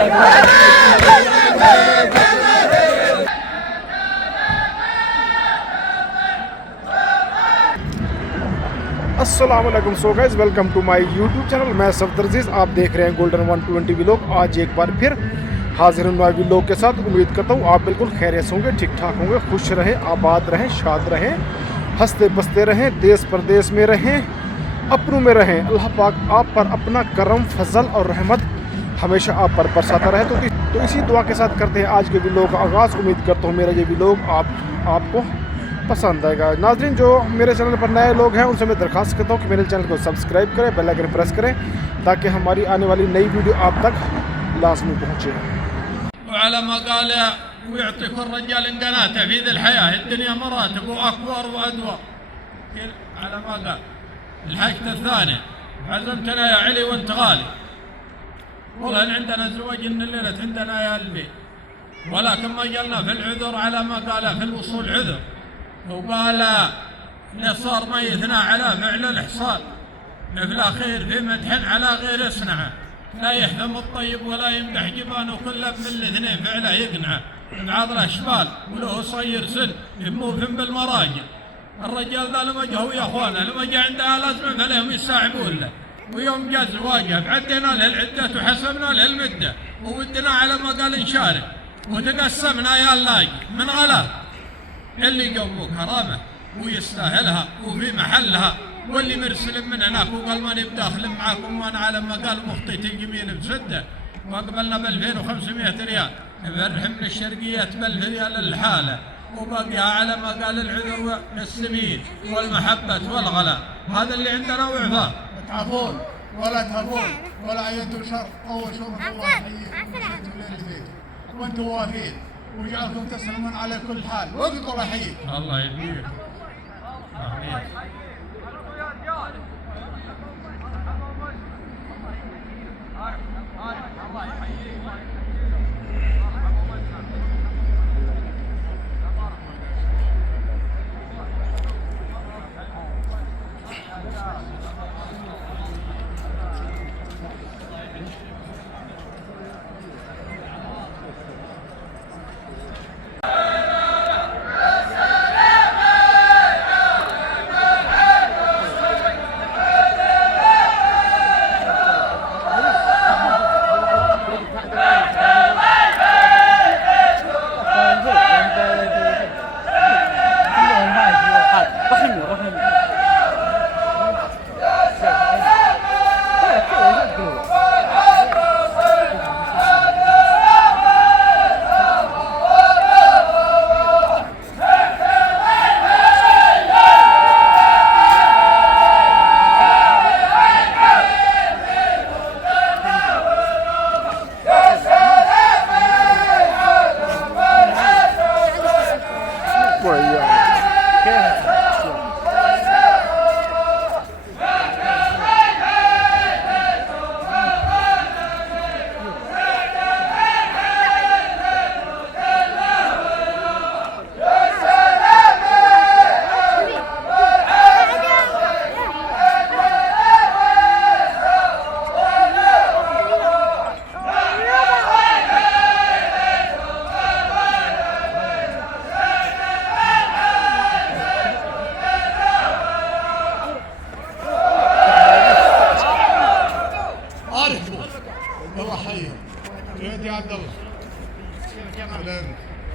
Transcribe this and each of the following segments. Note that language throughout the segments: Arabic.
अस्सलाम वालेकुम। So guys, welcome to my YouTube channel. मैं सफदर अजीज, आप देख रहे हैं गोल्डन 120 व्लॉग। आज एक बार फिर हाजिर हूँ नए व्लॉग के साथ। उम्मीद करता हूँ आप बिल्कुल खैरियत से होंगे, ठीक ठाक होंगे, खुश रहें, आबाद रहें, शाद रहें, हंसते बसते रहें, देश प्रदेश में रहें, अपनों में रहें। अल्लाह पाक आप पर अपना करम, फजल और रहमत हमेशा आप पर बरसाता रहे। तो इसी दुआ के साथ करते हैं आज के व्लॉग का आगाज़। उम्मीद करता हूँ मेरा ये व्लॉग आपको पसंद आएगा। नाज़रीन, जो मेरे चैनल पर नए लोग हैं उनसे मैं दरख्वास्त करता हूँ कि मेरे चैनल को सब्सक्राइब करें, बेल आइकन प्रेस करें ताकि हमारी आने वाली नई वीडियो आप तक लाजमी पहुँचे। وعلى ما قال ويعطيك الرجال انقناته في ذي الحياة، الدنيا مراتب وأكبر وأدوى. على ما قال الحاجة الثانية، عزمتنا يا علي وانت غالي، والله إن عندنا زواج إن الليلة عندنا يا البيت، ولكن ما جلنا في العذر على ما قال في الوصول عذر، وقال صار ما يثنى على فعل الإحصان، في الأخير في مدح على غير اصنعه، لا يحذم الطيب ولا يمدح جبانه، كل من الاثنين فعله يقنعه، بعض الأشبال وله صير سن يموف بالمراجل. الرجال ذا لما جه يا اخوانا لما جاء عنده لازم فلهم يساعبون له، ويوم جاء زواجه عدينا له العدة وحسبنا له المدة، وودنا على ما قال نشارك، وتقسمنا يا اللاقي من غلا اللي جنبه كرامه ويستاهلها وفي محلها، واللي مرسل من هناك وقال ماني بداخل معاكم وانا على ما قال مخطيت الجميل بسده، وقبلنا ب 2500 ريال فرح من الشرقيات ب 1000 ريال الحاله، وبقيها على ما قال العذر والسمين والمحبه والغلا. هذا اللي عندنا وعفاه. تعفون ولا تهبون ولا عينتوا شر. اول شرف الله يحييكم وانتم وافين ويجعلكم تسلمون على كل حال. وقت الله يحييك. الله يحييك. آمين.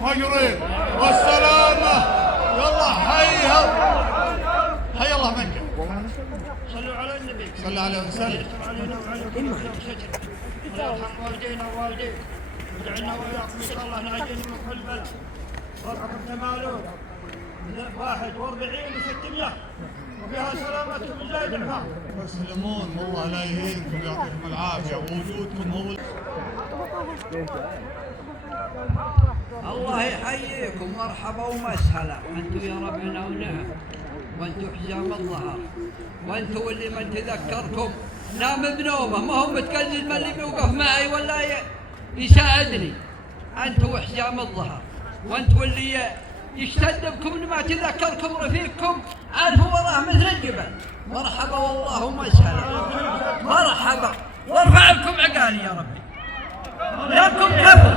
مجرين والسلامة. يلا حيها حي الله مكة. صلوا على النبي صلى عليه وسلم. علينا وعليكم الله يرحم والدينا ووالديك ويجعلنا وياكم ان شاء الله ناجين من كل بلد. فرحكم تمالون 41 و600 وفيها سلامتكم زايد الحق. تسلمون والله لا يهينكم يعطيكم العافية ووجودكم هو. الله يحييكم مرحبا ومسهلا. انتم يا ربنا ونعم، وانتم حجام الظهر، وانتم اللي من تذكركم نام بنومه ما هو متكلم من اللي بيوقف معي ولا يساعدني. انتم حجام الظهر، وانتم اللي يشتد بكم ما تذكركم رفيقكم عارف وراه مثل الجبل. مرحبا والله ومسهلا، مرحبا وارفع لكم عقالي يا ربي. لكم كفو.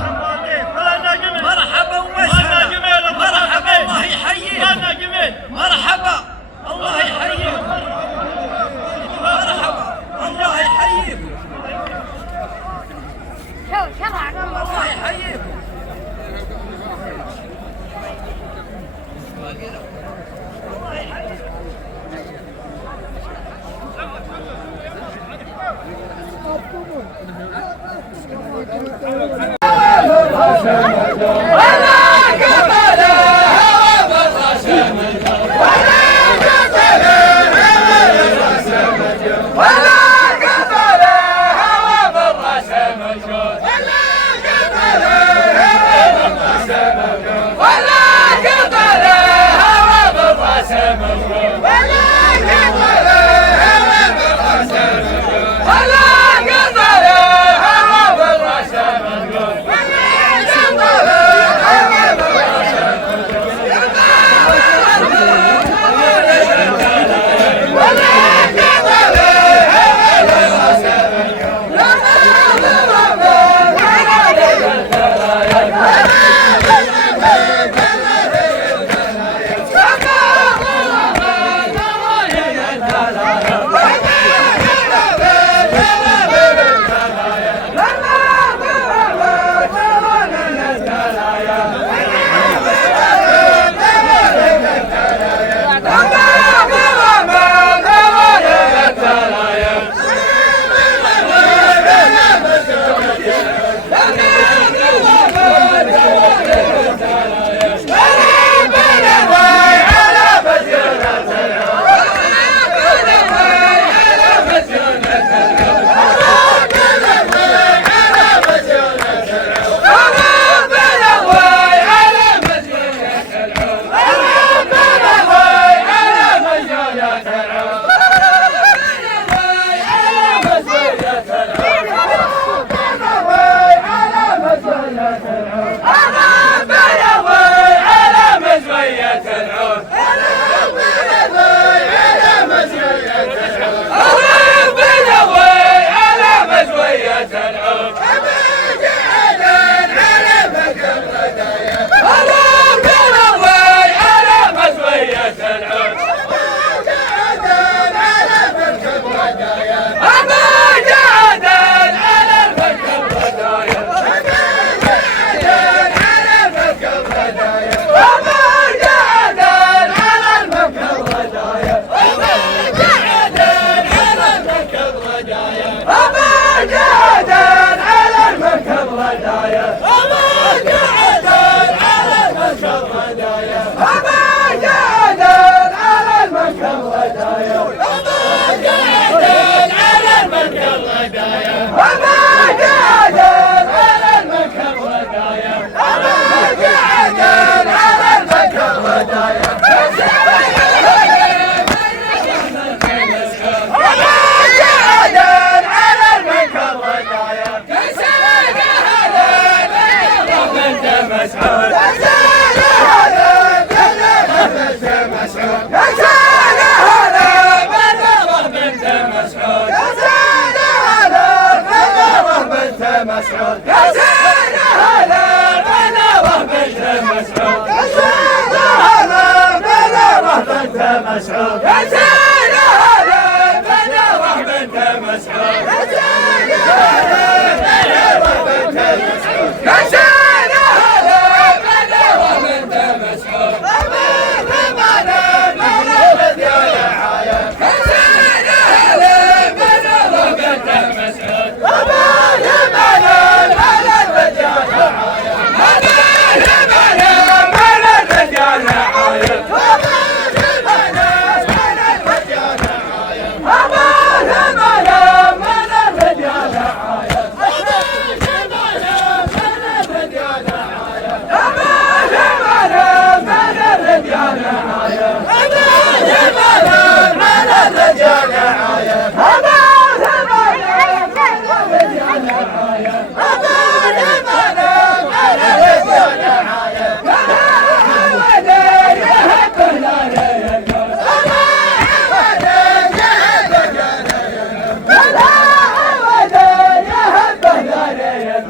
مرحبا وسهلا. مرحبا الله يحييكم. مرحبا الله يحييكم. مرحبا الله يحييكم. الله يحييكم.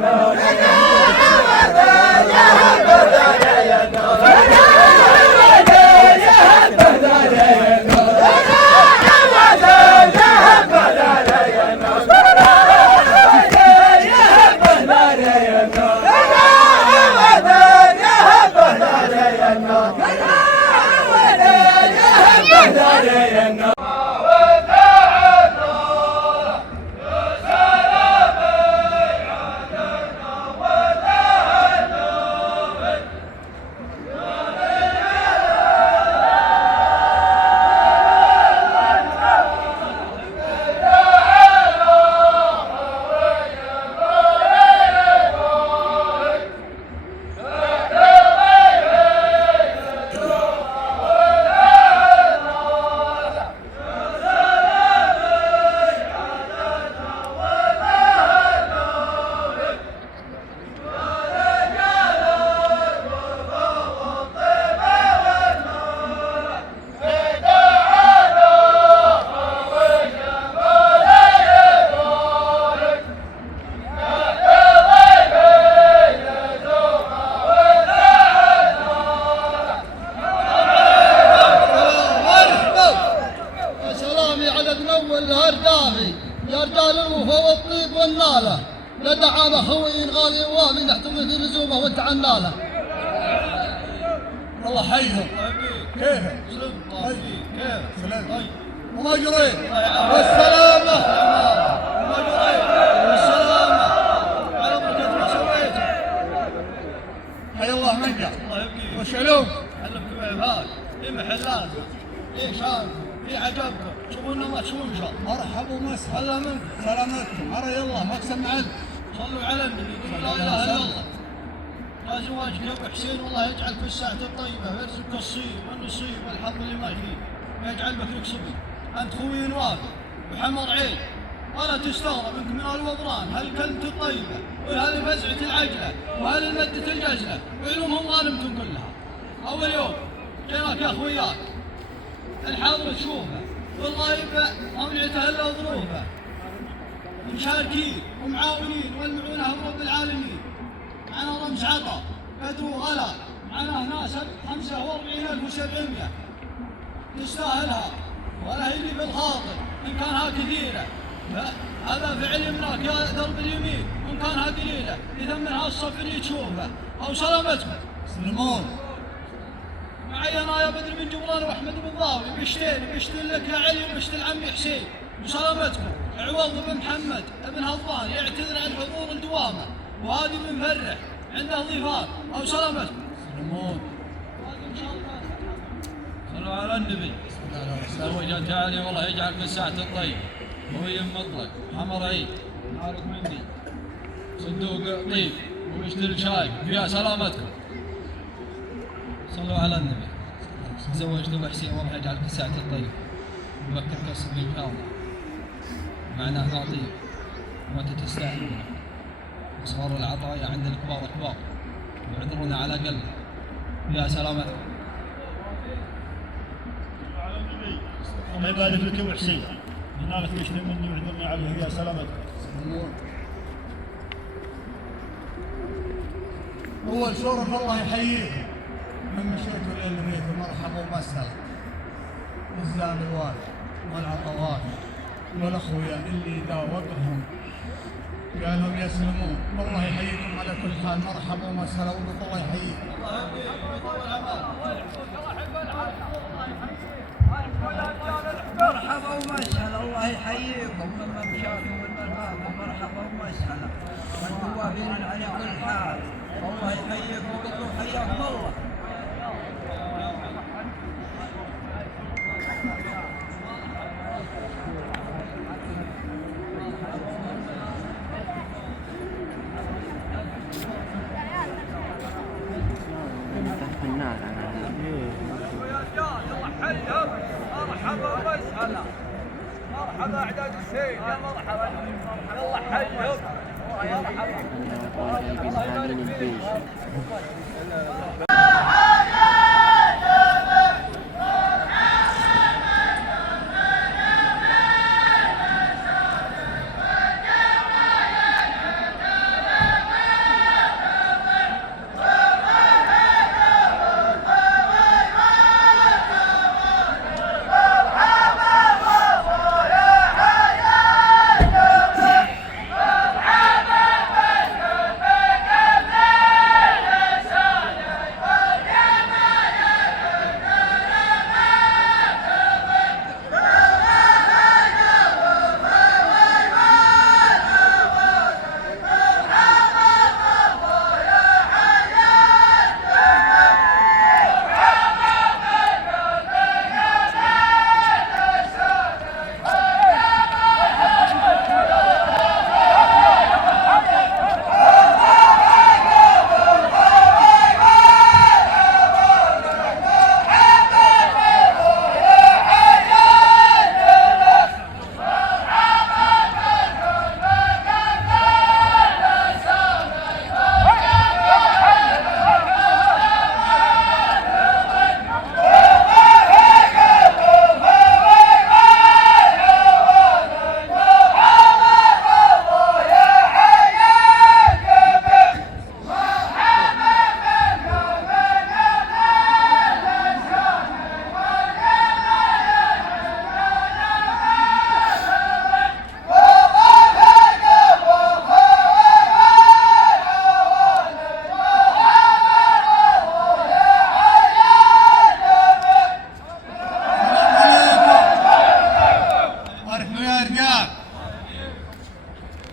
الله الوافي يا رجال الوفا والطيب والناله لا دعامه خوي غالي الوافي نحتم في لزومه وانت عناله. الله حيهم. كيفك؟ كيف؟ سلام. وما جريت. والسلامة. وما جريت. والسلامة. على بركة ما سويته. حي الله منجا. الله يبقيك. وش علوم؟ علمكم عفاك. في محلات. في شان. في عجبكم. تشوفونا ما تشوفون شان. مرحبا ومسهلا. هلا منكم. سلامتكم. عرى يلا مقسم معد. صلوا على النبي. لا اله الا الله. يا زواجك يا ابو حسين والله يجعل في الساعة الطيبة ويرزقك الصيب والنصيب والحظ اللي ما فيه ويجعل بك لك صبي. انت خوي نوافي وحمر عين ولا تستغرب انك من الوبران هالكلمة الطيبة وهالفزعة العجلة وهالمدة الجزلة وعلومهم ظالمتم كلها. اول يوم جيناك يا اخوياك الحاضر تشوفه والغايب مولعته الا ظروفه مشاركين ومعاونين والمعونة هم رب العالمين. معنا رمز عطا بدو غلا معنا ناس 45,700 تستاهلها ولا هي لي بالخاطر ان كانها كثيره هذا فعل يمناك يا درب اليمين وان كانها قليله اذا منها الصف اللي تشوفه او سلامتكم. سلمون. معي انا يا بدر بن جبران واحمد بن ضاوي بيشتل لك يا علي وبيشتل عمي حسين وسلامتكم. عوض بن محمد بن هضبان يعتذر عن حضور الدوامه وهادي بن فرح عنده ضيفان او سلامتكم. سلمون. صلوا على النبي. زوجت علي والله يجعل في الساعة الطيب وهي مطلق حمر عيد نارك مني صندوق طيب ويشتري شاي فيها سلامتكم. صلوا على النبي. تزوجت ابو حسين والله يجعل في الساعة الطيب وبكر كسر بالكامل معناه ناطيب وانت تستاهل صغار العطايا عند الكبار كبار ويعذرون على قلب يا سلامتكم. الله يبارك لك يا ابو حسين. هناك تشتري مني ويعذرني عليه يا سلامتك. أول شرف الله يحييكم من مشيتوا الليل بيت مرحبا ومسهلا. الزام الوالد والعطوات والأخويا اللي داوقهم قالوا يسلمون. والله يحييكم على كل حال. مرحبا ومسهلا والله يحييكم. مرحبا ومسهلا الله يحييكم من ممشاكم والمنام. مرحبا ومسهلا وانتم وافين على كل حال. الله يحييكم وقولوا حياكم الله. مرحبا ومسهلا. مرحبا اعداد السيد يا مرحبا. يلا حيهم يا مرحبا. الله يبارك فيك.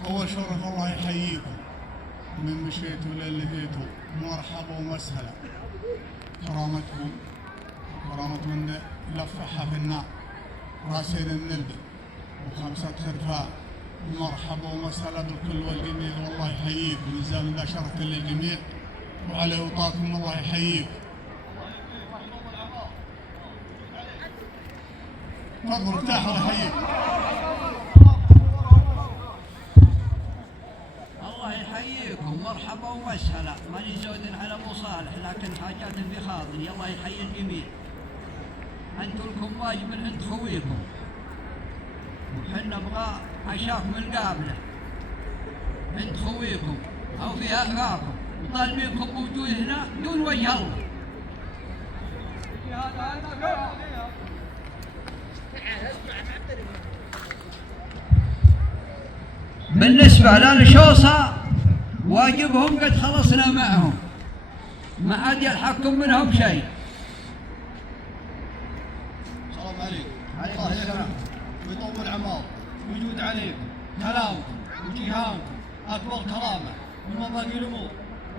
أول شرف الله يحييكم، من مشيتوا للي جيتوا مرحبا ومسهلا. كرامتكم كرامة من لفحها في النار، راسين النلبي وخمسة خرفان. مرحبا ومسهلا بالكل والجميع، والله يحييكم. جزاكم الله شرف للجميع وعلى وطاكم، الله يحييكم. تفضلوا ارتاحوا، الله يحييكم. الله يحييكم، مرحبا ومسهلا. ماني زود على ابو صالح، لكن حاجات في خاطري. الله يحيي الجميع. انتم لكم واجب من عند خويكم، وحنا نبغى عشاكم القابله عند خويكم او في اخاكم، وطالبينكم بوجوهنا دون وجه الله. بالنسبة للشوصة واجبهم قد خلصنا معهم، ما عاد يلحقكم منهم شيء. السلام عليكم. الله يكرمكم ويطول عمركم ويجود عليكم. كلامكم وجيهانكم اكبر كرامه، وما باقي الامور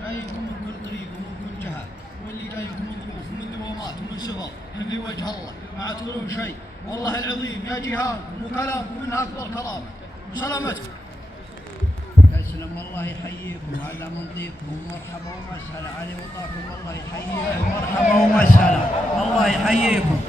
جايكم من كل طريق ومن كل جهه، واللي جايكم من ظروف ومن دوامات ومن سفر في وجه الله ما عاد تقولون شيء. والله العظيم يا جيهانكم وكلامكم منها اكبر كرامه وسلامتكم. تسلم، الله يحييكم. هذا من ضيفكم، مرحبا ومسهلا. علي وطاكم، الله يحييكم. مرحبا ومسهلا، الله يحييكم.